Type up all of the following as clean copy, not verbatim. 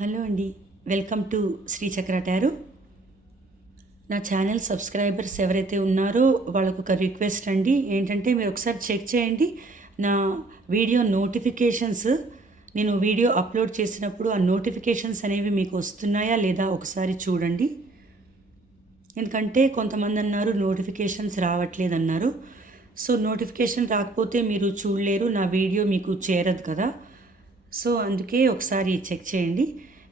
Hello అండి, welcome to Shri చక్ర tarot. నా ఛానల్ సబ్స్క్రైబర్స్ ఎవరైతే ఉన్నారో వాళ్ళకు ఒక రిక్వెస్ట్ అండి. ఏంటంటే మీరు ఒకసారి చెక్ చేయండి నా వీడియో నోటిఫికేషన్స్. నేను వీడియో అప్లోడ్ చేసినప్పుడు ఆ నోటిఫికేషన్స్ అనేవి మీకు వస్తున్నాయా లేదా ఒకసారి చూడండి. ఎందుకంటే కొంతమంది అన్నారు నోటిఫికేషన్స్ రావట్లేదు అన్నారు. సో నోటిఫికేషన్ రాకపోతే మీరు చూడలేరు, నా వీడియో మీకు చేరదు కదా. సో అందుకే ఒకసారి చెక్ చేయండి.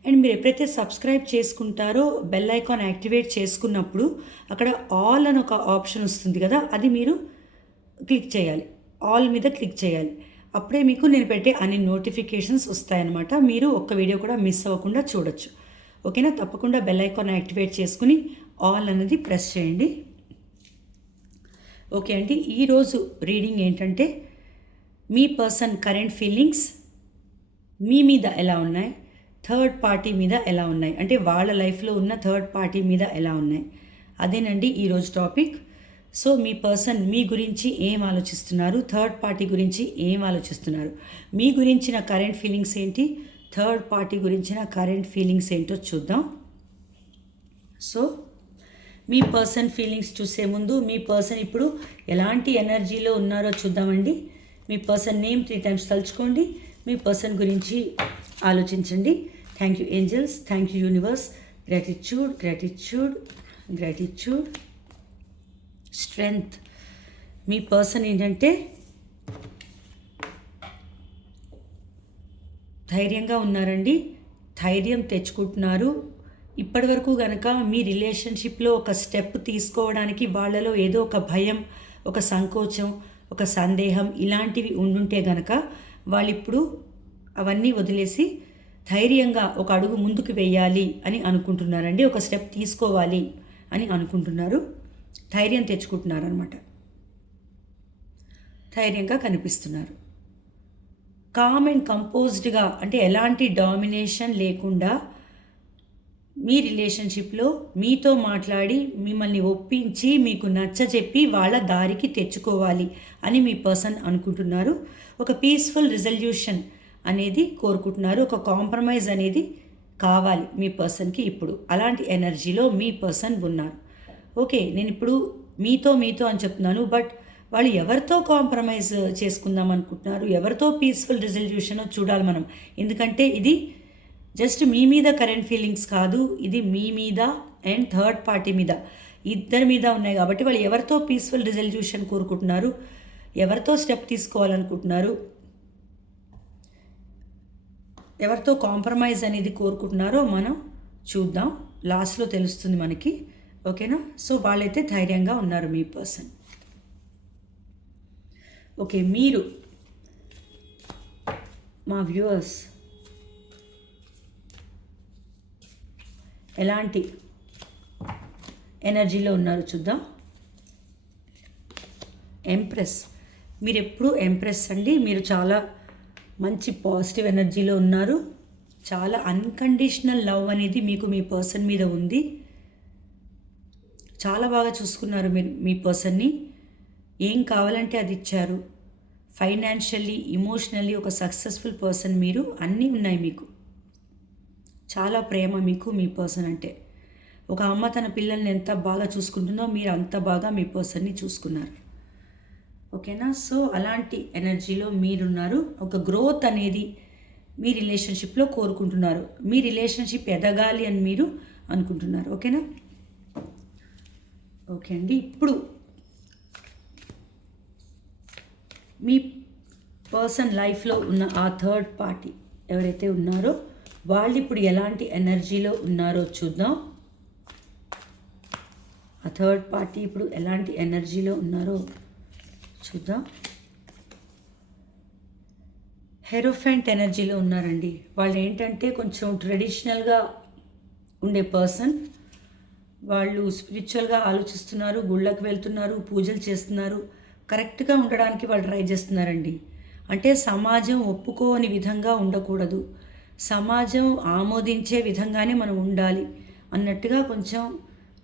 అండ్ మీరు ఎప్పుడైతే సబ్స్క్రైబ్ చేసుకుంటారో బెల్ ఐకాన్ యాక్టివేట్ చేసుకున్నప్పుడు అక్కడ ఆల్ అని ఒక ఆప్షన్ వస్తుంది కదా, అది మీరు క్లిక్ చేయాలి. ఆల్ మీద క్లిక్ చేయాలి. అప్పుడే మీకు నేను పెట్టే అన్ని నోటిఫికేషన్స్ వస్తాయన్నమాట. మీరు ఒక్క వీడియో కూడా మిస్ అవ్వకుండా చూడొచ్చు. ఓకేనా? తప్పకుండా బెల్ ఐకాన్ యాక్టివేట్ చేసుకుని ఆల్ అనేది ప్రెస్ చేయండి. ఓకే అండి, ఈరోజు రీడింగ్ ఏంటంటే మీ పర్సన్ కరెంట్ ఫీలింగ్స్ మీ మీద ఎలా ఉన్నాయి, థర్డ్ పార్టీ మీద ఎలా ఉన్నాయి, అంటే వాళ్ళ లైఫ్లో ఉన్న థర్డ్ పార్టీ మీద ఎలా ఉన్నాయి, అదేనండి ఈరోజు టాపిక్. సో మీ పర్సన్ మీ గురించి ఏం ఆలోచిస్తున్నారు, థర్డ్ పార్టీ గురించి ఏం ఆలోచిస్తున్నారు, మీ గురించిన కరెంట్ ఫీలింగ్స్ ఏంటి, థర్డ్ పార్టీ గురించిన కరెంట్ ఫీలింగ్స్ ఏంటో చూద్దాం. సో మీ పర్సన్ ఫీలింగ్స్ చూసే ముందు మీ పర్సన్ ఇప్పుడు ఎలాంటి ఎనర్జీలో ఉన్నారో చూద్దామండి. మీ పర్సన్ నేమ్ 3 times తలుచుకోండి. మీ పర్సన్ గురించి ఆలోచించండి. Thank you angels, thank you universe, gratitude gratitude gratitude, strength. Me person ఏంటంటే ధైర్యంగా ఉన్నారండి, ధైర్యం తెచ్చుకుంటున్నారు. ఇప్పటి వరకు కనుక మీ రిలేషన్షిప్లో ఒక స్టెప్ తీసుకోవడానికి వాళ్ళలో ఏదో ఒక భయం, ఒక సంకోచం, ఒక సందేహం ఇలాంటివి ఉండుంటే గనక వాళ్ళు ఇప్పుడు అవన్నీ వదిలేసి ధైర్యంగా ఒక అడుగు ముందుకు వేయాలి అని అనుకుంటున్నారండి. ఒక స్టెప్ తీసుకోవాలి అని అనుకుంటున్నారు. ధైర్యం తెచ్చుకుంటున్నారు అనమాట. ధైర్యంగా కనిపిస్తున్నారు. కామ్ అండ్ కంపోజ్డ్గా, అంటే ఎలాంటి డామినేషన్ లేకుండా మీ రిలేషన్షిప్లో మీతో మాట్లాడి మిమ్మల్ని ఒప్పించి మీకు నచ్చజెప్పి వాళ్ళ దారికి తెచ్చుకోవాలి అని మీ పర్సన్ అనుకుంటున్నారు. ఒక పీస్ఫుల్ రిజల్యూషన్ అనేది కోరుకుంటున్నారు. ఒక కాంప్రమైజ్ అనేది కావాలి మీ పర్సన్కి. ఇప్పుడు అలాంటి ఎనర్జీలో మీ పర్సన్ ఉన్నారు. ఓకే, నేను ఇప్పుడు మీతో అని చెప్తున్నాను, బట్ వాళ్ళు ఎవరితో కాంప్రమైజ్ చేసుకుందాం అనుకుంటున్నారు, ఎవరితో పీస్ఫుల్ రిజల్యూషన్ చూడాలి మనం. ఎందుకంటే ఇది జస్ట్ మీ మీద కరెంట్ ఫీలింగ్స్ కాదు, ఇది మీ మీద అండ్ థర్డ్ పార్టీ మీద, ఇద్దరి మీద ఉన్నాయి. కాబట్టి వాళ్ళు ఎవరితో పీస్ఫుల్ రిజల్యూషన్ కోరుకుంటున్నారు, ఎవరితో స్టెప్ తీసుకోవాలనుకుంటున్నారు, ఎవరితో కాంప్రమైజ్ అనేది కోరుకుంటున్నారో మనం చూద్దాం. లాస్ట్లో తెలుస్తుంది మనకి. ఓకేనా? సో వాళ్ళైతే ధైర్యంగా ఉన్నారు మీ పర్సన్. ఓకే, మీరు మా వ్యూవర్స్ ఎలాంటి ఎనర్జీలో ఉన్నారు చూద్దాం. ఎంప్రెస్. మీరు ఎప్పుడు ఎంప్రెస్ అండి. మీరు చాలా మంచి పాజిటివ్ ఎనర్జీలో ఉన్నారు. చాలా అన్కండిషనల్ లవ్ అనేది మీకు మీ పర్సన్ మీద ఉంది. చాలా బాగా చూసుకున్నారు మీరు మీ పర్సన్ని. ఏం కావాలంటే అది ఇచ్చారు. ఫైనాన్షియల్లీ, ఇమోషనల్లీ ఒక సక్సెస్ఫుల్ పర్సన్ మీరు. అన్నీ ఉన్నాయి మీకు. చాలా ప్రేమ మీకు మీ పర్సన్ అంటే. ఒక అమ్మ తన పిల్లల్ని ఎంత బాగా చూసుకుంటుందో మీరు అంత బాగా మీ పర్సన్ని చూసుకున్నారు. ఓకేనా? సో అలాంటి ఎనర్జీలో మీరున్నారు. ఒక గ్రోత్ అనేది మీ రిలేషన్షిప్లో కోరుకుంటున్నారు. మీ రిలేషన్షిప్ ఎదగాలి అని మీరు అనుకుంటున్నారు. ఓకేనా? ఓకే అండి, ఇప్పుడు మీ పర్సన్ లైఫ్లో ఉన్న ఆ థర్డ్ పార్టీ ఎవరైతే ఉన్నారో వాళ్ళు ఇప్పుడు ఎలాంటి ఎనర్జీలో ఉన్నారో చూద్దాం. ఆ థర్డ్ పార్టీ ఇప్పుడు ఎలాంటి ఎనర్జీలో ఉన్నారో చూద్దాం. హెరోఫెంట్ ఎనర్జీలో ఉన్నారండి. వాళ్ళు ఏంటంటే కొంచెం ట్రెడిషనల్గా ఉండే పర్సన్. వాళ్ళు స్పిరిచువల్గా ఆలోచిస్తున్నారు, గుళ్ళకి వెళ్తున్నారు, పూజలు చేస్తున్నారు. కరెక్ట్గా ఉండడానికి వాళ్ళు ట్రై చేస్తున్నారండి. అంటే సమాజం ఒప్పుకోని విధంగా ఉండకూడదు, సమాజం ఆమోదించే విధంగానే మనం ఉండాలి అన్నట్టుగా కొంచెం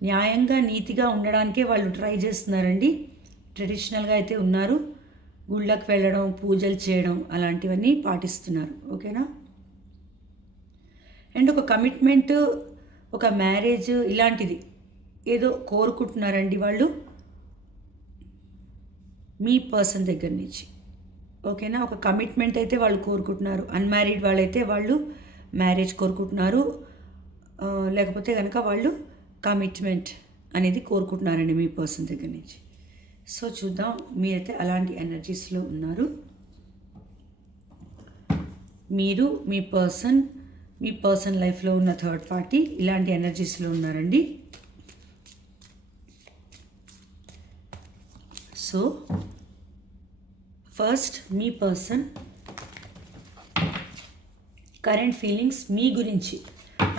న్యాయంగా, నీతిగా ఉండడానికే వాళ్ళు ట్రై చేస్తున్నారండి. ట్రెడిషనల్గా అయితే ఉన్నారు. గుళ్ళకి వెళ్ళడం, పూజలు చేయడం అలాంటివన్నీ పాటిస్తున్నారు. ఓకేనా? అండ్ ఒక కమిట్మెంట్, ఒక మ్యారేజ్ ఇలాంటిది ఏదో కోరుకుంటున్నారండి వాళ్ళు మీ పర్సన్ దగ్గర నుంచి. ఓకేనా, ఒక కమిట్మెంట్ అయితే వాళ్ళు కోరుకుంటున్నారు. అన్మ్యారీడ్ వాళ్ళైతే వాళ్ళు మ్యారేజ్ కోరుకుంటున్నారు, లేకపోతే కనుక వాళ్ళు కమిట్మెంట్ అనేది కోరుకుంటున్నారండి మీ పర్సన్ దగ్గర నుంచి. సో చూద్దాం, మీరైతే అలాంటి ఎనర్జీస్లో ఉన్నారు. మీరు మీ పర్సన్ లైఫ్లో ఉన్న థర్డ్ పార్టీ ఇలాంటి ఎనర్జీస్లో ఉన్నారండి. సో ఫస్ట్ మీ పర్సన్ కరెంట్ ఫీలింగ్స్ మీ గురించి,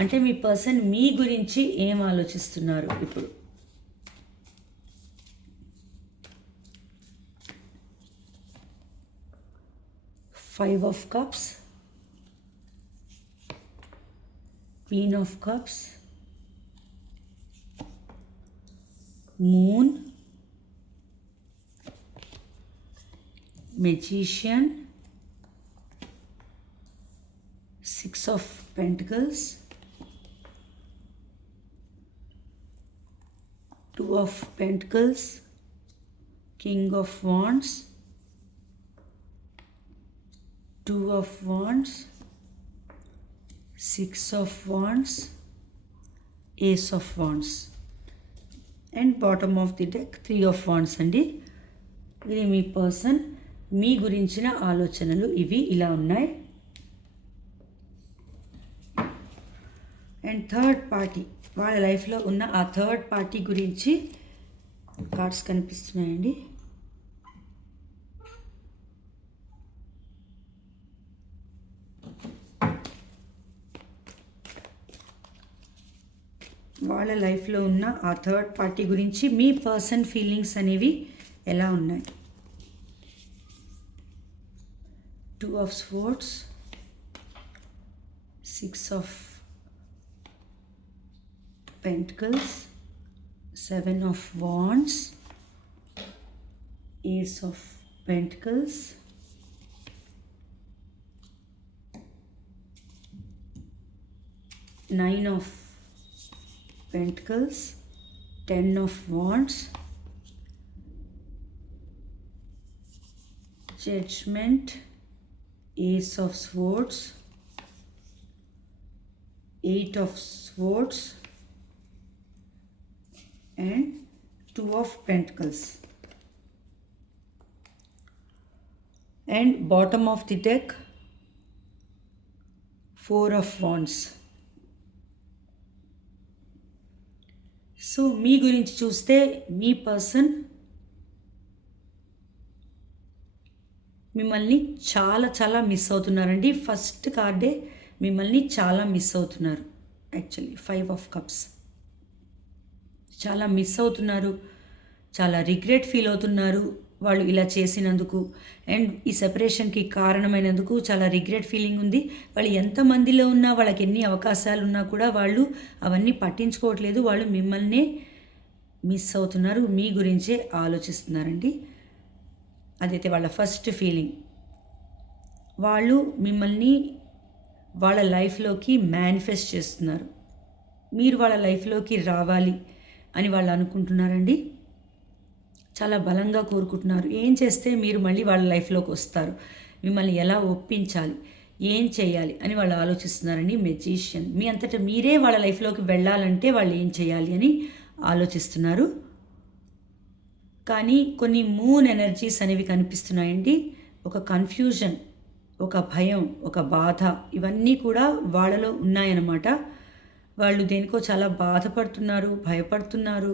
అంటే మీ పర్సన్ మీ గురించి ఏం ఆలోచిస్తున్నారు ఇప్పుడు. Five of Cups, Queen of Cups, Moon, Magician, Six of Pentacles, Two of Pentacles, King of Wands, Two of Wands, Six of Wands, Ace of Wands, and bottom of the deck Three of Wands అండి. ఇది మీ person మీ గురించిన ఆలోచనలు ఇవి ఇలా ఉన్నాయి. And third party వాళ్ళ లైఫ్లో ఉన్న ఆ థర్డ్ పార్టీ గురించి కార్డ్స్ కనిపిస్తున్నాయండి. వాళ్ళ లైఫ్లో ఉన్న ఆ థర్డ్ పార్టీ గురించి మీ పర్సన్ ఫీలింగ్స్ అనేవి ఎలా ఉన్నాయి. Two of swords, six of pentacles, seven of wands, ace of pentacles, nine of Pentacles, Ten of Wands, Judgment, Ace of Swords, Eight of Swords, and Two of Pentacles. And bottom of the deck, Four of Wands. So మీ గురించి చూస్తే మీ person మిమ్మల్ని చాలా చాలా miss అవుతున్నారండి. First కార్డే మిమ్మల్ని చాలా miss అవుతున్నారు. Actually five of cups చాలా మిస్ అవుతున్నారు, చాలా రిగ్రెట్ ఫీల్ అవుతున్నారు వాళ్ళు ఇలా చేసినందుకు. అండ్ ఈ సెపరేషన్కి కారణమైనందుకు చాలా రిగ్రెట్ ఫీలింగ్ ఉంది. వాళ్ళు ఎంతమందిలో ఉన్నా, వాళ్ళకి ఎన్ని అవకాశాలు ఉన్నా కూడా వాళ్ళు అవన్నీ పట్టించుకోవట్లేదు. వాళ్ళు మిమ్మల్నే మిస్ అవుతున్నారు, మీ గురించే ఆలోచిస్తున్నారండి. అదైతే వాళ్ళ ఫస్ట్ ఫీలింగ్. వాళ్ళు మిమ్మల్ని వాళ్ళ లైఫ్లోకి మేనిఫెస్ట్ చేస్తున్నారు. మీరు వాళ్ళ లైఫ్లోకి రావాలి అని వాళ్ళు అనుకుంటున్నారండి. చాలా బలంగా కోరుకుంటున్నారు. ఏం చేస్తే మీరు మళ్ళీ వాళ్ళ లైఫ్లోకి వస్తారు, మిమ్మల్ని ఎలా ఒప్పించాలి, ఏం చేయాలి అని వాళ్ళు ఆలోచిస్తున్నారండి. మెజిషియన్, మీ అంతటా మీరే వాళ్ళ లైఫ్లోకి వెళ్ళాలంటే వాళ్ళు ఏం చేయాలి అని ఆలోచిస్తున్నారు. కానీ కొన్ని మూన్ ఎనర్జీస్ అనేవి కనిపిస్తున్నాయండి. ఒక కన్ఫ్యూజన్, ఒక భయం, ఒక బాధ, ఇవన్నీ కూడా వాళ్ళలో ఉన్నాయన్నమాట. వాళ్ళు దేనికో చాలా బాధపడుతున్నారు, భయపడుతున్నారు.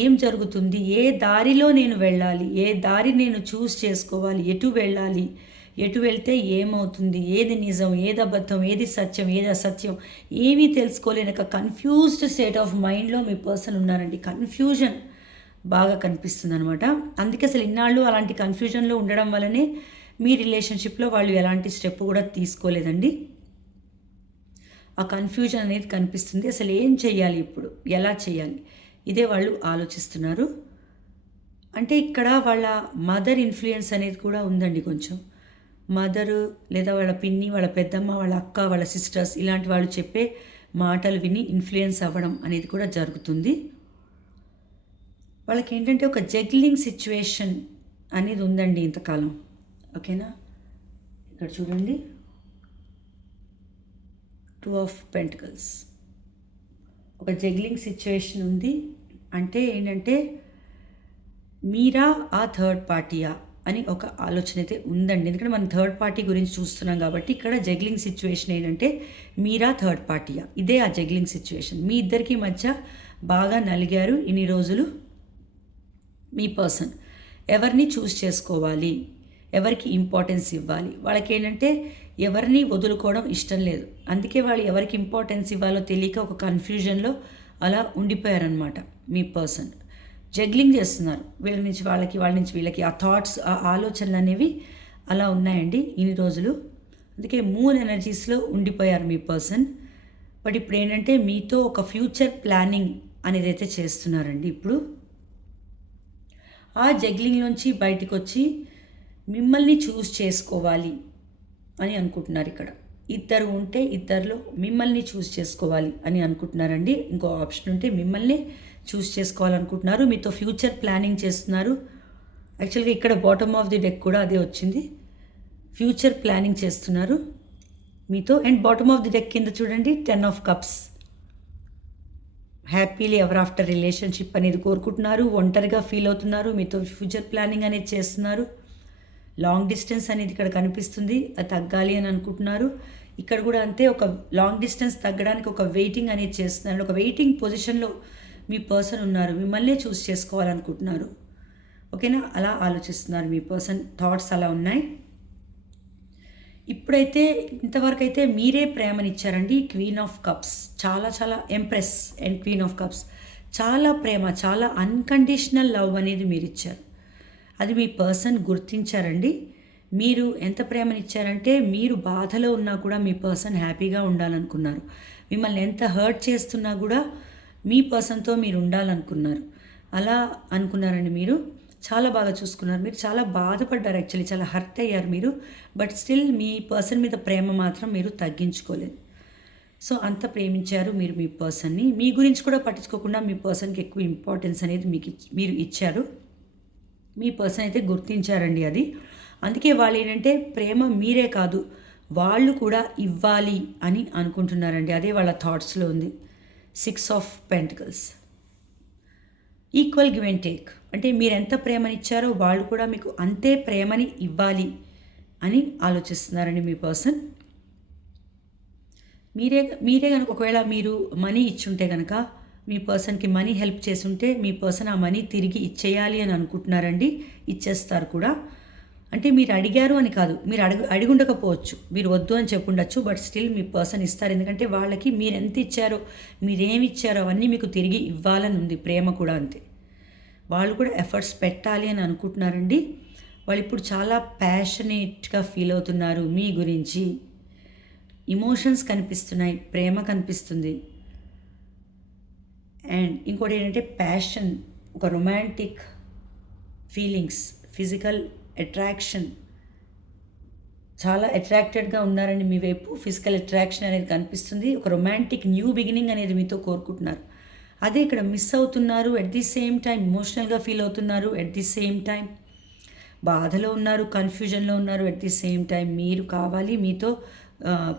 ఏం జరుగుతుంది, ఏ దారిలో నేను వెళ్ళాలి, ఏ దారి నేను చూస్ చేసుకోవాలి, ఎటు వెళ్ళాలి, ఎటు వెళ్తే ఏమవుతుంది, ఏది నిజం, ఏది అబద్ధం, ఏది సత్యం, ఏది అసత్యం, ఏమీ తెలుసుకోలేని ఒక కన్ఫ్యూజ్డ్ స్టేట్ ఆఫ్ మైండ్లో మీ పర్సన్ ఉన్నారండి. కన్ఫ్యూజన్ బాగా కనిపిస్తుంది అనమాట. అందుకే అసలు ఇన్నాళ్ళు అలాంటి కన్ఫ్యూజన్లో ఉండడం వల్లనే మీ రిలేషన్షిప్లో వాళ్ళు ఎలాంటి స్టెప్ కూడా తీసుకోలేదండి. ఆ కన్ఫ్యూజన్ అనేది కనిపిస్తుంది. అసలు ఏం చేయాలి ఇప్పుడు, ఎలా చేయాలి, ఇదే వాళ్ళు ఆలోచిస్తున్నారు. అంటే ఇక్కడ వాళ్ళ మదర్ ఇన్ఫ్లుయెన్స్ అనేది కూడా ఉందండి కొంచెం. మదరు లేదా వాళ్ళ పిన్ని, వాళ్ళ పెద్దమ్మ, వాళ్ళ అక్క, వాళ్ళ సిస్టర్స్ ఇలాంటి వాళ్ళు చెప్పే మాటలు విని ఇన్ఫ్లుయెన్స్ అవ్వడం అనేది కూడా జరుగుతుంది. వాళ్ళకి ఏంటంటే ఒక జగ్లింగ్ సిచ్యువేషన్ అనేది ఉందండి ఇంతకాలం. ఓకేనా, ఇక్కడ చూడండి, 2 ఆఫ్ పెంటికల్స్. ఒక జగ్లింగ్ సిచ్యువేషన్ ఉంది. అంటే ఏంటంటే మీరా ఆ థర్డ్ పార్టీయా అని ఒక ఆలోచన అయితే ఉందండి. ఎందుకంటే మనం థర్డ్ పార్టీ గురించి చూస్తున్నాం కాబట్టి ఇక్కడ జగ్లింగ్ సిచ్యువేషన్ ఏంటంటే మీరా థర్డ్ పార్టీయా, ఇదే ఆ జగ్లింగ్ సిచ్యువేషన్. మీ ఇద్దరికి మధ్య బాగా నలిగారు ఇన్ని రోజులు. మీ పర్సన్ ఎవరిని చూస్ చేసుకోవాలి, ఎవరికి ఇంపార్టెన్స్ ఇవ్వాలి, వాళ్ళకి ఏంటంటే ఎవరిని వదులుకోవడం ఇష్టం లేదు. అందుకే వాళ్ళు ఎవరికి ఇంపార్టెన్స్ ఇవ్వాలో తెలియక ఒక కన్ఫ్యూజన్లో అలా ఉండిపోయారనమాట. మీ పర్సన్ జగ్లింగ్ చేస్తున్నారు, వీళ్ళ నుంచి వాళ్ళకి, వాళ్ళ నుంచి వీళ్ళకి. ఆ థాట్స్, ఆ ఆలోచనలు అనేవి అలా ఉన్నాయండి ఇన్ని రోజులు. అందుకే మూన్ ఎనర్జీస్లో ఉండిపోయారు మీ పర్సన్. బట్ ఇప్పుడు ఏంటంటే మీతో ఒక ఫ్యూచర్ ప్లానింగ్ అనేది అయితే చేస్తున్నారండి. ఇప్పుడు ఆ జగ్లింగ్ నుంచి బయటకు వచ్చి మిమ్మల్ని చూస్ చేసుకోవాలి అని అనుకుంటున్నారు. ఇక్కడ ఇద్దరు ఉంటే ఇద్దరిలో మిమ్మల్ని చూస్ చేసుకోవాలి అని అనుకుంటున్నారండి. ఇంకో ఆప్షన్ ఉంటే మిమ్మల్ని చూస్ చేసుకోవాలనుకుంటున్నారు. మీతో ఫ్యూచర్ ప్లానింగ్ చేస్తున్నారు. యాక్చువల్గా ఇక్కడ బాటమ్ ఆఫ్ ది డెక్ కూడా అదే వచ్చింది, ఫ్యూచర్ ప్లానింగ్ చేస్తున్నారు మీతో. And bottom of the deck కింద చూడండి 10 of cups. Happily ever after relationship అనేది కోరుకుంటున్నారు. ఒంటరిగా ఫీల్ అవుతున్నారు, మీతో ఫ్యూచర్ ప్లానింగ్ అనేది చేస్తున్నారు. లాంగ్ డిస్టెన్స్ అనేది ఇక్కడ కనిపిస్తుంది, అది తగ్గాలి అని అనుకుంటున్నారు. ఇక్కడ కూడా అంతే, ఒక లాంగ్ డిస్టెన్స్ తగ్గడానికి ఒక వెయిటింగ్ అనేది చేస్తున్నారు. ఒక వెయిటింగ్ పొజిషన్లో మీ పర్సన్ ఉన్నారు, మిమ్మల్ని చూస్ చేసుకోవాలనుకుంటున్నారు. ఓకేనా, అలా ఆలోచిస్తున్నారు మీ పర్సన్. థాట్స్ అలా ఉన్నాయి. ఇప్పుడైతే ఇంతవరకు అయితే మీరే ప్రేమనిచ్చారండి. క్వీన్ ఆఫ్ కప్స్, చాలా చాలా empress and queen of cups, చాలా ప్రేమ, చాలా అన్కండిషనల్ లవ్ అనేది మీరు ఇచ్చారు. అది మీ పర్సన్ గుర్తించారండి. మీరు ఎంత ప్రేమనిచ్చారంటే మీరు బాధలో ఉన్నా కూడా మీ పర్సన్ హ్యాపీగా ఉండాలనుకున్నారు. మిమ్మల్ని ఎంత హర్ట్ చేస్తున్నా కూడా మీ పర్సన్తో మీరు ఉండాలనుకున్నారు. అలా అనుకున్నారండి. మీరు చాలా బాగా చూసుకున్నారు. మీరు చాలా బాధపడ్డారు, యాక్చువల్లీ చాలా హర్ట్ అయ్యారు మీరు. బట్ స్టిల్ మీ పర్సన్ మీద ప్రేమ మాత్రం మీరు తగ్గించుకోలేదు. సో అంత ప్రేమించారు మీరు మీ పర్సన్ని. మీ గురించి కూడా పట్టించుకోకుండా మీ పర్సన్కి ఎక్కువ ఇంపార్టెన్స్ అనేది మీరు ఇచ్చారు. మీ పర్సన్ అయితే గుర్తించారండి అది. అందుకే వాళ్ళు ఏంటంటే ప్రేమ మీరే కాదు వాళ్ళు కూడా ఇవ్వాలి అని అనుకుంటున్నారండి. అదే వాళ్ళ థాట్స్లో ఉంది. 6 of pentacles, equal give and take. అంటే మీరు ఎంత ప్రేమనిచ్చారో వాళ్ళు కూడా మీకు అంతే ప్రేమని ఇవ్వాలి అని ఆలోచిస్తున్నారండి మీ పర్సన్. మీరే కనుక ఒకవేళ మీరు మనీ ఇచ్చుంటే కనుక, మీ పర్సన్కి మనీ హెల్ప్ చేసుంటే మీ పర్సన్ ఆ మనీ తిరిగి ఇచ్చేయాలి అని అనుకుంటున్నారండి. ఇచ్చేస్తారు కూడా. అంటే మీరు అడిగారు అని కాదు, మీరు అడిగుండకపోవచ్చు, మీరు వద్దు అని చెప్పుండొచ్చు. బట్ స్టిల్ మీ పర్సన్ ఇస్తారు. ఎందుకంటే వాళ్ళకి మీరు ఎంత ఇచ్చారో, మీరేమి ఇచ్చారో అవన్నీ మీకు తిరిగి ఇవ్వాలని ఉంది. ప్రేమ కూడా అంతే, వాళ్ళు కూడా ఎఫర్ట్స్ పెట్టాలి అని అనుకుంటున్నారండి. వాళ్ళు ఇప్పుడు చాలా ప్యాషనేట్గా ఫీల్ అవుతున్నారు మీ గురించి. ఇమోషన్స్ కనిపిస్తున్నాయి, ప్రేమ కనిపిస్తుంది. అండ్ ఇంకోటి ఏంటంటే ప్యాషన్, ఒక రొమాంటిక్ ఫీలింగ్స్, ఫిజికల్ అట్రాక్షన్, చాలా అట్రాక్టెడ్గా ఉన్నారండి మీ వైపు. ఫిజికల్ అట్రాక్షన్ అనేది కనిపిస్తుంది. ఒక రొమాంటిక్ న్యూ బిగినింగ్ అనేది మీతో కోరుకుంటున్నారు. అదే ఇక్కడ మిస్ అవుతున్నారు. ఎట్ ది సేమ్ టైం ఇమోషనల్గా ఫీల్ అవుతున్నారు. ఎట్ ది సేమ్ టైం బాధలో ఉన్నారు, కన్ఫ్యూజన్లో ఉన్నారు. ఎట్ ది సేమ్ టైం మీరు కావాలి, మీతో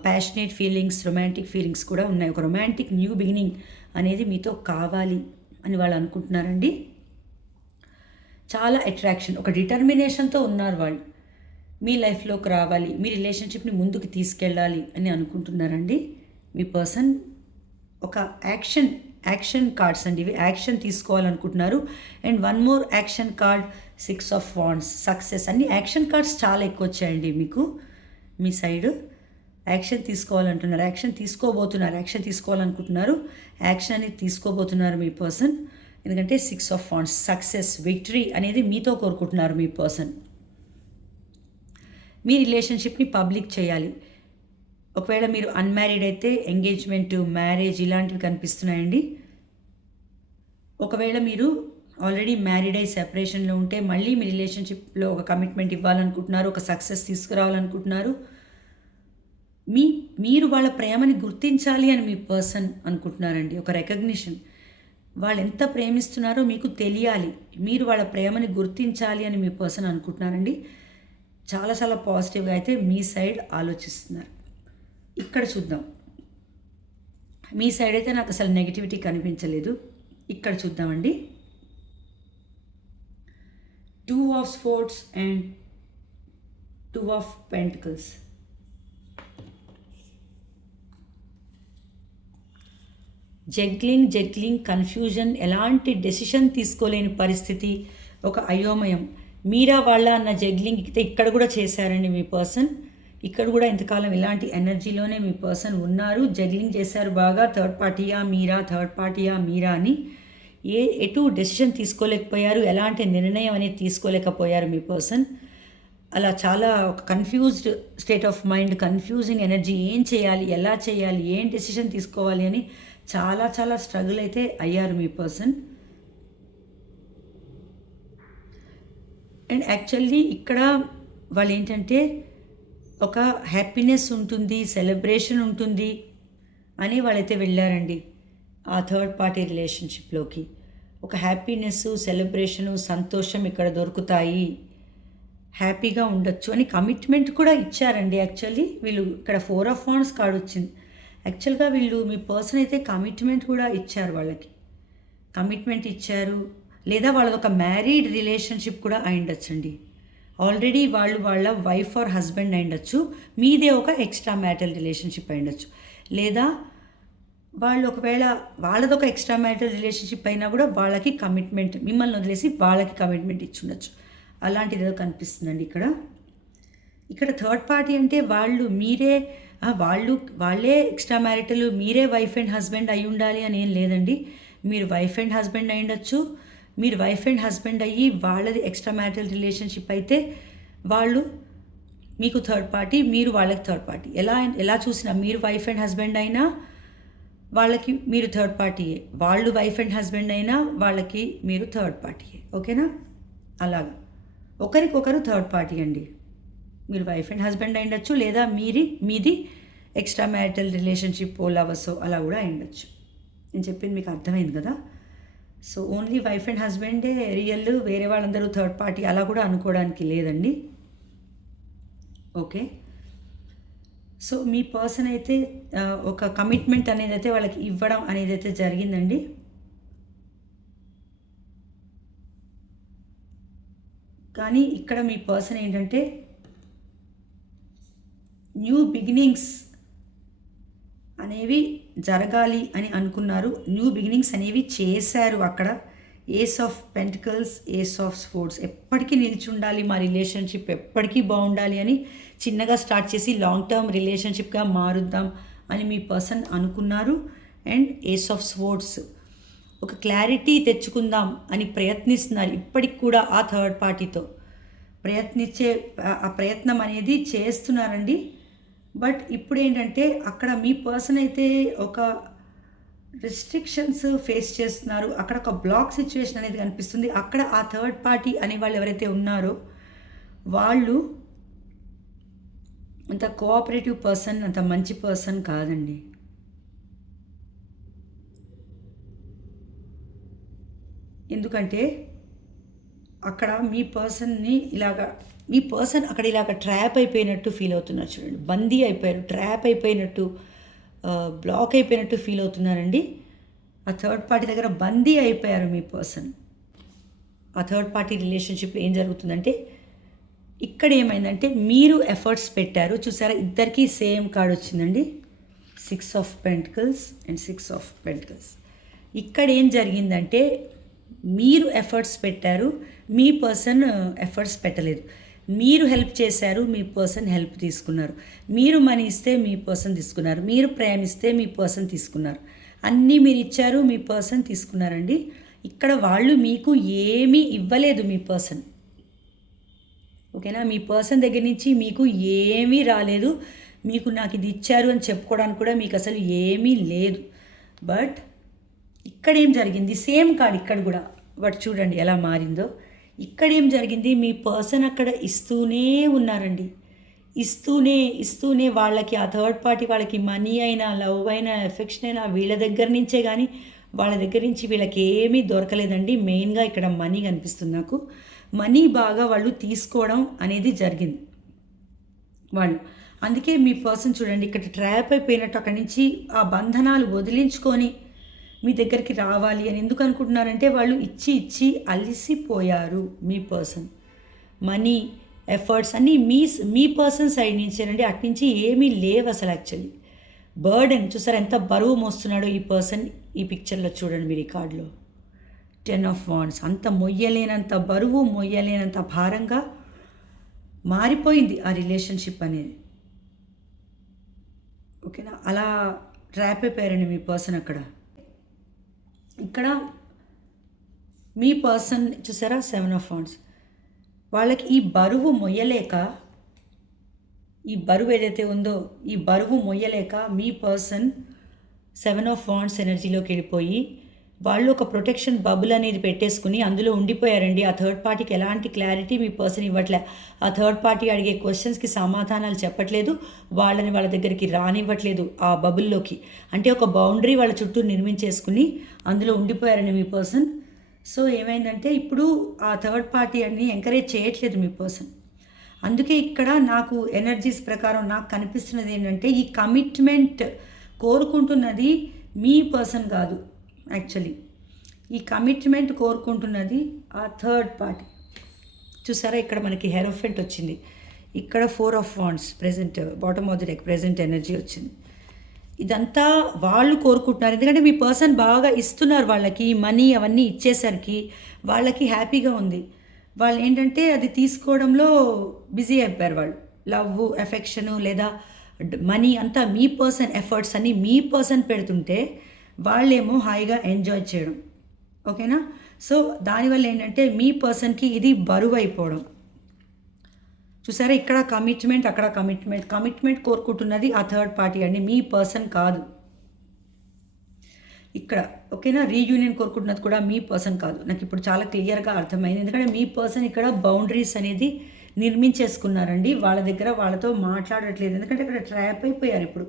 ప్యాషనేట్ ఫీలింగ్స్, రొమాంటిక్ ఫీలింగ్స్ కూడా ఉన్నాయి. ఒక రొమాంటిక్ న్యూ బిగినింగ్ అనేది మీతో కావాలి అని వాళ్ళు అనుకుంటున్నారండి. చాలా అట్రాక్షన్, ఒక డిటర్మినేషన్తో ఉన్నారు వాళ్ళు. మీ లైఫ్లోకి రావాలి, మీ రిలేషన్షిప్ని ముందుకు తీసుకెళ్ళాలి అని అనుకుంటున్నారండి మీ పర్సన్. ఒక యాక్షన్ కార్డ్స్ అండి ఇవి, యాక్షన్ తీసుకోవాలనుకుంటున్నారు. And one more action card 6 of wands, success. అన్ని యాక్షన్ కార్డ్స్ చాలా ఎక్కువ వచ్చాయండి మీకు. మీ సైడ్ యాక్షన్ తీసుకోవాలంటున్నారు, యాక్షన్ తీసుకోవాలనుకుంటున్నారు. యాక్షన్ అనేది తీసుకోబోతున్నారు మీ పర్సన్. ఎందుకంటే 6 ఆఫ్ వాండ్స్, సక్సెస్, విక్టరీ అనేది మీతో కోరుకుంటున్నారు మీ పర్సన్. మీ రిలేషన్షిప్ని పబ్లిక్ చేయాలి. ఒకవేళ మీరు అన్మ్యారీడ్ అయితే ఎంగేజ్మెంట్, మ్యారేజ్ ఇలాంటివి కనిపిస్తున్నాయండి. ఒకవేళ మీరు ఆల్రెడీ మ్యారీడ్ అయ్యి సెపరేషన్లో ఉంటే మళ్ళీ మీ రిలేషన్షిప్లో ఒక కమిట్మెంట్ ఇవ్వాలనుకుంటున్నారు, ఒక సక్సెస్ తీసుకురావాలనుకుంటున్నారు. మీరు వాళ్ళ ప్రేమని గుర్తించాలి అని మీ పర్సన్ అనుకుంటున్నారండి. ఒక రికగ్నిషన్, వాళ్ళు ఎంత ప్రేమిస్తున్నారో మీకు తెలియాలి, మీరు వాళ్ళ ప్రేమని గుర్తించాలి అని మీ పర్సన్ అనుకుంటున్నారండి. చాలా చాలా పాజిటివ్గా అయితే మీ సైడ్ ఆలోచిస్తున్నారు. ఇక్కడ చూద్దాం, మీ సైడ్ అయితే నాకు అసలు నెగిటివిటీ కనిపించలేదు. ఇక్కడ చూద్దామండి. 2 of Swords and 2 of Pentacles. Juggling confusion, ఎలాంటి డెసిషన్ తీసుకోలేని పరిస్థితి, ఒక అయోమయం. మీరా వాళ్ళ అన్న జగ్లింగ్ ఇక్కడ కూడా చేశారండి మీ పర్సన్. ఇక్కడ కూడా ఇంతకాలం ఇలాంటి ఎనర్జీలోనే మీ పర్సన్ ఉన్నారు. జగ్లింగ్ చేశారు బాగా. థర్డ్ పార్టీయా మీరా అని ఎటు డెసిషన్ తీసుకోలేకపోయారు, ఎలాంటి నిర్ణయం అనేది తీసుకోలేకపోయారు మీ పర్సన్. అలా చాలా ఒక confused state of mind, confusing energy, ఏం చేయాలి, ఎలా చేయాలి, ఏం డెసిషన్ తీసుకోవాలి అని చాలా చాలా స్ట్రగుల్ అయితే అయ్యారు మీ పర్సన్. అండ్ యాక్చువల్లీ ఇక్కడ వాళ్ళు ఏంటంటే ఒక హ్యాపీనెస్ ఉంటుంది, సెలబ్రేషన్ ఉంటుంది అని వాళ్ళైతే వెళ్ళారండి ఆ థర్డ్ పార్టీ రిలేషన్షిప్లోకి. ఒక హ్యాపీనెస్, సెలబ్రేషను, సంతోషం ఇక్కడ దొరుకుతాయి, హ్యాపీగా ఉండొచ్చు అని కమిట్మెంట్ కూడా ఇచ్చారండి. యాక్చువల్లీ వీళ్ళు ఇక్కడ 4 of Wands కార్డు వచ్చింది. యాక్చువల్గా వీళ్ళు మీ పర్సన్ అయితే కమిట్మెంట్ కూడా ఇచ్చారు, వాళ్ళకి కమిట్మెంట్ ఇచ్చారు. లేదా వాళ్ళది ఒక మ్యారీడ్ రిలేషన్షిప్ కూడా అయిండొచ్చండి. ఆల్రెడీ వాళ్ళు వాళ్ళ వైఫ్ ఆర్ హస్బెండ్ అయిండొచ్చు, మీదే ఒక ఎక్స్ట్రా మ్యారిటల్ రిలేషన్షిప్ అయిండొచ్చు. లేదా వాళ్ళు ఒకవేళ వాళ్ళది ఒక ఎక్స్ట్రా మ్యారిటల్ రిలేషన్షిప్ అయినా కూడా వాళ్ళకి కమిట్మెంట్, మిమ్మల్ని వదిలేసి వాళ్ళకి కమిట్మెంట్ ఇచ్చి ఉండొచ్చు. అలాంటిది ఏదో కనిపిస్తుందండి ఇక్కడ థర్డ్ పార్టీ అంటే వాళ్ళే ఎక్స్ట్రా మ్యారిటల్, మీరే వైఫ్ అండ్ హస్బెండ్ అయి ఉండాలి అని ఏం లేదండి. మీరు వైఫ్ అండ్ హస్బెండ్ అయి ఉండొచ్చు. మీరు వైఫ్ అండ్ హస్బెండ్ అయ్యి వాళ్ళది ఎక్స్ట్రా మ్యారిటల్ రిలేషన్షిప్ అయితే వాళ్ళు మీకు థర్డ్ పార్టీ, మీరు వాళ్ళకి థర్డ్ పార్టీ. ఎలా చూసినా మీరు వైఫ్ అండ్ హస్బెండ్ అయినా వాళ్ళకి మీరు థర్డ్ పార్టీయే, వాళ్ళు వైఫ్ అండ్ హస్బెండ్ అయినా వాళ్ళకి మీరు థర్డ్ పార్టీయే. ఓకేనా? అలాగా ఒకరికొకరు థర్డ్ పార్టీ అండి. మీరు వైఫ్ అండ్ హస్బెండ్ అయిండొచ్చు, లేదా మీది ఎక్స్ట్రా మ్యారిటల్ రిలేషన్షిప్, లవర్స్ అలా కూడా అయిండొచ్చు. నేను చెప్పింది మీకు అర్థమైంది కదా? సో ఓన్లీ వైఫ్ అండ్ హస్బెండే రియల్, వేరే వాళ్ళందరూ థర్డ్ పార్టీ అలా కూడా అనుకోవడానికి లేదండి. ఓకే, సో మీ పర్సన్ అయితే ఒక కమిట్మెంట్ అనేది అయితే వాళ్ళకి ఇవ్వడం అనేది అయితే జరిగిందండి. కానీ ఇక్కడ మీ పర్సన్ ఏంటంటే న్యూ బిగినింగ్స్ అనేవి జరగాలి అని అనుకున్నారు, న్యూ బిగినింగ్స్ అనేవి చేశారు. అక్కడ ace of pentacles, ace of sports, ఎప్పటికీ నిలిచి ఉండాలి మా రిలేషన్షిప్, ఎప్పటికీ బాగుండాలి అని చిన్నగా స్టార్ట్ చేసి లాంగ్ టర్మ్ రిలేషన్షిప్గా మారుద్దాం అని మీ పర్సన్ అనుకున్నారు. అండ్ ఏస్ ఆఫ్ స్పోర్ట్స్, ఒక క్లారిటీ తెచ్చుకుందాం అని ప్రయత్నిస్తున్నారు ఇప్పటికి కూడా ఆ థర్డ్ పార్టీతో ఆ ప్రయత్నం అనేది చేస్తున్నారండి. బట్ ఇప్పుడు ఏంటంటే అక్కడ మీ పర్సన్ అయితే ఒక రిస్ట్రిక్షన్స్ ఫేస్ చేస్తున్నారు, అక్కడ ఒక బ్లాక్ సిచ్యువేషన్ అనేది కనిపిస్తుంది. అక్కడ ఆ థర్డ్ పార్టీ అనే వాళ్ళు ఎవరైతే ఉన్నారో వాళ్ళు అంత కోఆపరేటివ్ పర్సన్, అంత మంచి పర్సన్ కాదండి. ఎందుకంటే అక్కడ మీ పర్సన్ అక్కడ ఇలాగ ట్రాప్ అయిపోయినట్టు ఫీల్ అవుతున్నారు. చూడండి, బందీ అయిపోయారు, ట్రాప్ అయిపోయినట్టు, బ్లాక్ అయిపోయినట్టు ఫీల్ అవుతున్నారండి. ఆ థర్డ్ పార్టీ దగ్గర బందీ అయిపోయారు మీ పర్సన్. ఆ థర్డ్ పార్టీ రిలేషన్షిప్లో ఏం జరుగుతుందంటే ఇక్కడ ఏమైందంటే మీరు ఎఫర్ట్స్ పెట్టారు. చూసారా, ఇద్దరికీ సేమ్ కార్డ్ వచ్చిందండి, 6 of Pentacles and 6 of Pentacles. ఇక్కడ ఏం జరిగిందంటే మీరు ఎఫర్ట్స్ పెట్టారు, మీ పర్సన్ ఎఫర్ట్స్ పెట్టలేదు. మీరు హెల్ప్ చేశారు, మీ పర్సన్ హెల్ప్ తీసుకున్నారు. మీరు మనీ ఇస్తే మీ పర్సన్ తీసుకున్నారు, మీరు ప్రేమిస్తే మీ పర్సన్ తీసుకున్నారు. అన్నీ మీరు ఇచ్చారు, మీ పర్సన్ తీసుకున్నారండి. ఇక్కడ వాళ్ళు మీకు ఏమీ ఇవ్వలేదు మీ పర్సన్. ఓకేనా? మీ పర్సన్ దగ్గర నుంచి మీకు ఏమీ రాలేదు. మీకు నాకు ఇది ఇచ్చారు అని చెప్పుకోవడానికి కూడా మీకు అసలు ఏమీ లేదు. బట్ ఇక్కడ ఏం జరిగింది, సేమ్ కార్డ్ ఇక్కడ కూడా బట్ చూడండి ఎలా మారిందో. ఇక్కడ ఏం జరిగింది, మీ పర్సన్ అక్కడ ఇస్తూనే ఉన్నారండి, ఇస్తూనే వాళ్ళకి, ఆ థర్డ్ పార్టీ వాళ్ళకి మనీ అయినా, లవ్ అయినా, ఎఫెక్షన్ అయినా వీళ్ళ దగ్గర నుంచే, కానీ వాళ్ళ దగ్గర నుంచి వీళ్ళకి ఏమీ దొరకలేదండి. మెయిన్గా ఇక్కడ మనీ కనిపిస్తుంది నాకు. మనీ బాగా వాళ్ళు తీసుకోవడం అనేది జరిగింది వాళ్ళు. అందుకే మీ పర్సన్ చూడండి ఇక్కడ ట్రాప్ అయిపోయినట్టు అక్కడి నుంచి ఆ బంధనాలు వదిలించుకొని మీ దగ్గరికి రావాలి అని ఎందుకు అనుకుంటున్నారంటే, వాళ్ళు ఇచ్చి అలిసిపోయారు. మీ పర్సన్ మనీ, ఎఫర్ట్స్ అన్నీ మీ పర్సన్ సైడ్ నుంచేనండి. అటు నుంచి ఏమీ లేవు అసలు. యాక్చువల్లీ బర్డెన్ చూసారు ఎంత బరువు మోస్తున్నాడో ఈ పర్సన్. ఈ పిక్చర్లో చూడండి మీ రికార్డులో 10 ఆఫ్ వాండ్స్. అంత మొయ్యలేనంత బరువు, మొయ్యలేనంత భారంగా మారిపోయింది ఆ రిలేషన్షిప్ అనేది. ఓకేనా, అలా ట్రాప్ అయిపోయారండి మీ పర్సన్ అక్కడ. ఇక్కడ మీ పర్సన్ చూసారా 7 ఆఫ్ వాండ్స్. వాళ్ళకి ఈ బరువు మొయ్యలేక, ఈ బరువు ఏదైతే ఉందో ఈ బరువు మొయ్యలేక మీ పర్సన్ 7 ఆఫ్ వాండ్స్ ఎనర్జీలోకి వెళ్ళిపోయి వాళ్ళు ఒక ప్రొటెక్షన్ బబుల్ అనేది పెట్టేసుకుని అందులో ఉండిపోయారండి. ఆ థర్డ్ పార్టీకి ఎలాంటి క్లారిటీ మీ పర్సన్ ఇవ్వట్లే. ఆ థర్డ్ పార్టీ అడిగే క్వశ్చన్స్కి సమాధానాలు చెప్పట్లేదు, వాళ్ళని వాళ్ళ దగ్గరికి రానివ్వట్లేదు ఆ బబుల్లోకి. అంటే ఒక బౌండరీ వాళ్ళ చుట్టూ నిర్మించేసుకుని అందులో ఉండిపోయారండి మీ పర్సన్. సో ఏమైందంటే ఇప్పుడు ఆ థర్డ్ పార్టీ అని ఎంకరేజ్ చేయట్లేదు మీ పర్సన్. అందుకే ఇక్కడ నాకు ఎనర్జీస్ ప్రకారం నాకు కనిపిస్తున్నది ఏంటంటే, ఈ కమిట్మెంట్ కోరుకుంటున్నది మీ పర్సన్ కాదు. యాక్చువల్లీ ఈ కమిట్మెంట్ కోరుకుంటున్నది ఆ థర్డ్ పార్టీ. చూసారా ఇక్కడ మనకి హెరోఫెంట్ వచ్చింది, ఇక్కడ 4 of wands present bottom of the deck present energy వచ్చింది. ఇదంతా వాళ్ళు కోరుకుంటున్నారు, ఎందుకంటే మీ పర్సన్ బాగా ఇస్తున్నారు వాళ్ళకి మనీ, అవన్నీ ఇచ్చేసరికి వాళ్ళకి హ్యాపీగా ఉంది. వాళ్ళు ఏంటంటే అది తీసుకోవడంలో బిజీ అయిపోయారు వాళ్ళు. లవ్, ఎఫెక్షను లేదా మనీ అంతా మీ పర్సన్ ఎఫర్ట్స్ అని మీ పర్సన్ పెడుతుంటే వాళ్ళేమో హాయిగా ఎంజాయ్ చేయడం. ఓకేనా, సో దానివల్ల ఏంటంటే మీ పర్సన్కి ఇది బరువు అయిపోవడం. చూసారా ఇక్కడ కమిట్మెంట్, అక్కడ కమిట్మెంట్ కోరుకుంటున్నది ఆ థర్డ్ పార్టీ అండి, మీ పర్సన్ కాదు ఇక్కడ. ఓకేనా, రీయూనియన్ కోరుకుంటున్నది కూడా మీ పర్సన్ కాదు. నాకు ఇప్పుడు చాలా క్లియర్గా అర్థమైంది, ఎందుకంటే మీ పర్సన్ ఇక్కడ బౌండరీస్ అనేది నిర్మించేసుకున్నారండి. వాళ్ళ దగ్గర వాళ్ళతో మాట్లాడట్లేదు, ఎందుకంటే ఇక్కడ ట్రాప్ అయిపోయారు. ఇప్పుడు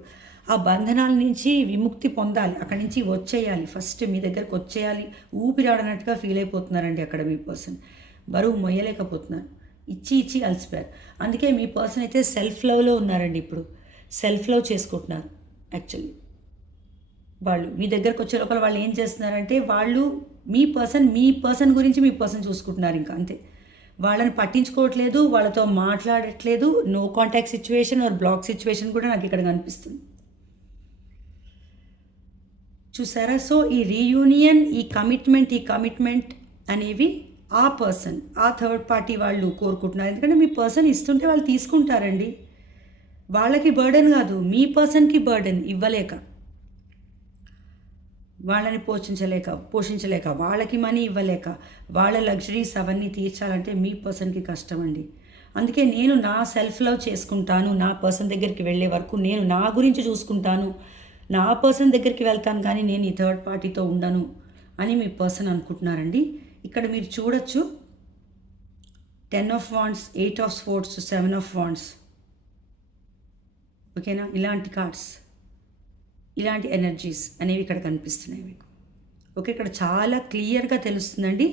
ఆ బంధనాల నుంచి విముక్తి పొందాలి, అక్కడి నుంచి వచ్చేయాలి, ఫస్ట్ మీ దగ్గరకు వచ్చేయాలి. ఊపిరాడనట్టుగా ఫీల్ అయిపోతున్నారండి అక్కడ మీ పర్సన్. బరువు మొయ్యలేకపోతున్నారు, ఇచ్చి అలసిపోయారు. అందుకే మీ పర్సన్ అయితే సెల్ఫ్ లవ్లో ఉన్నారండి. ఇప్పుడు సెల్ఫ్ లవ్ చేసుకుంటున్నారు. యాక్చువల్లీ వాళ్ళు మీ దగ్గరకు వచ్చే లోపల వాళ్ళు ఏం చేస్తున్నారంటే, వాళ్ళు మీ పర్సన్ గురించి మీ పర్సన్ చూసుకుంటున్నారు. ఇంకా అంతే, వాళ్ళని పట్టించుకోవట్లేదు, వాళ్ళతో మాట్లాడట్లేదు. No contact situation or block situation కూడా నాకు ఇక్కడ కనిపిస్తుంది. చూసారా, సో ఈ రీయూనియన్, ఈ కమిట్మెంట్ అనేవి ఆ పర్సన్, ఆ థర్డ్ పార్టీ వాళ్ళు కోరుకుంటున్నారు. ఎందుకంటే మీ పర్సన్ ఇస్తుంటే వాళ్ళు తీసుకుంటారండి. వాళ్ళకి బర్డెన్ కాదు, మీ పర్సన్కి బర్డెన్ ఇవ్వలేక, వాళ్ళని పోషించలేక, వాళ్ళకి మనీ ఇవ్వలేక, వాళ్ళ లగ్జరీస్ అవన్నీ తీర్చాలంటే మీ పర్సన్కి కష్టం అండి. అందుకే నేను నా సెల్ఫ్ లవ్ చేసుకుంటాను, నా పర్సన్ దగ్గరికి వెళ్ళే వరకు నేను నా గురించి చూసుకుంటాను, నా పర్సన్ దగ్గరికి వెళ్తాను, కానీ నేను ఈ థర్డ్ పార్టీతో ఉండను అని మీ పర్సన్ అనుకుంటున్నారండి. ఇక్కడ మీరు చూడొచ్చు 10 of wands, 8 of sports, 7 of wands. ఓకేనా, ఇలాంటి కార్డ్స్, ఇలాంటి ఎనర్జీస్ అనేవి ఇక్కడ కనిపిస్తున్నాయి మీకు. ఓకే, ఇక్కడ చాలా క్లియర్గా తెలుస్తుందండి,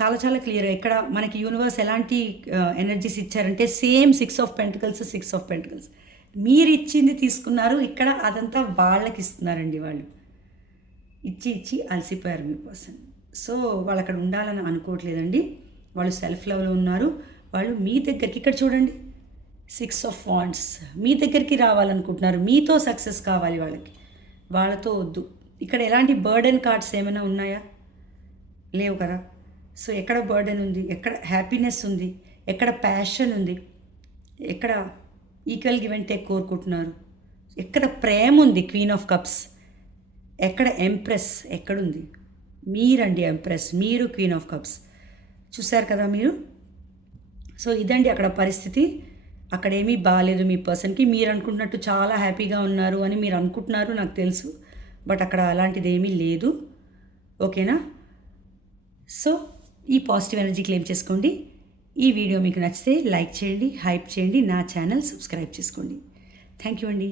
చాలా క్లియర్గా. ఇక్కడ మనకి యూనివర్స్ ఎలాంటి ఎనర్జీస్ ఇచ్చారంటే సేమ్ 6 ఆఫ్ పెంటికల్స్ మీరు ఇచ్చింది తీసుకున్నారు, ఇక్కడ అదంతా వాళ్ళకి ఇస్తున్నారండి. వాళ్ళు ఇచ్చి అలసిపోయారు మీ పర్సన్. సో వాళ్ళు అక్కడ ఉండాలని అనుకోవట్లేదండి, వాళ్ళు సెల్ఫ్ లవ్లో ఉన్నారు. వాళ్ళు మీ దగ్గరికి, ఇక్కడ చూడండి 6 ఆఫ్ వాండ్స్, మీ దగ్గరికి రావాలనుకుంటున్నారు, మీతో సక్సెస్ కావాలి వాళ్ళకి, వాళ్ళతో వద్దు. ఇక్కడ ఎలాంటి బర్డెన్ కార్డ్స్ ఏమైనా ఉన్నాయా? లేవు కదా. సో ఎక్కడ బర్డెన్ ఉంది, ఎక్కడ హ్యాపీనెస్ ఉంది, ఎక్కడ ప్యాషన్ ఉంది, ఎక్కడ ఈక్వల్ గివ్ అండ్ టేక్ కోరుకుంటున్నారు, ఎక్కడ ప్రేమ ఉంది, క్వీన్ ఆఫ్ కప్స్, ఎక్కడ ఎంప్రెస్ ఎక్కడుంది? మీరండి ఎంప్రెస్, మీరు క్వీన్ ఆఫ్ కప్స్. చూశారు కదా మీరు. సో ఇదండి అక్కడ పరిస్థితి. అక్కడేమీ బాగాలేదు మీ పర్సన్కి. మీరు అనుకుంటున్నట్టు చాలా హ్యాపీగా ఉన్నారు అని మీరు అనుకుంటున్నారు, నాకు తెలుసు, బట్ అక్కడ అలాంటిది ఏమీ లేదు. ఓకేనా, సో ఈ పాజిటివ్ ఎనర్జీ క్లెయిమ్ చేసుకోండి. ఈ వీడియో మీకు నచ్చితే లైక్ చేయండి, హైప్ చేయండి, నా ఛానల్ సబ్స్క్రైబ్ చేసుకోండి. థ్యాంక్ యూ అండి.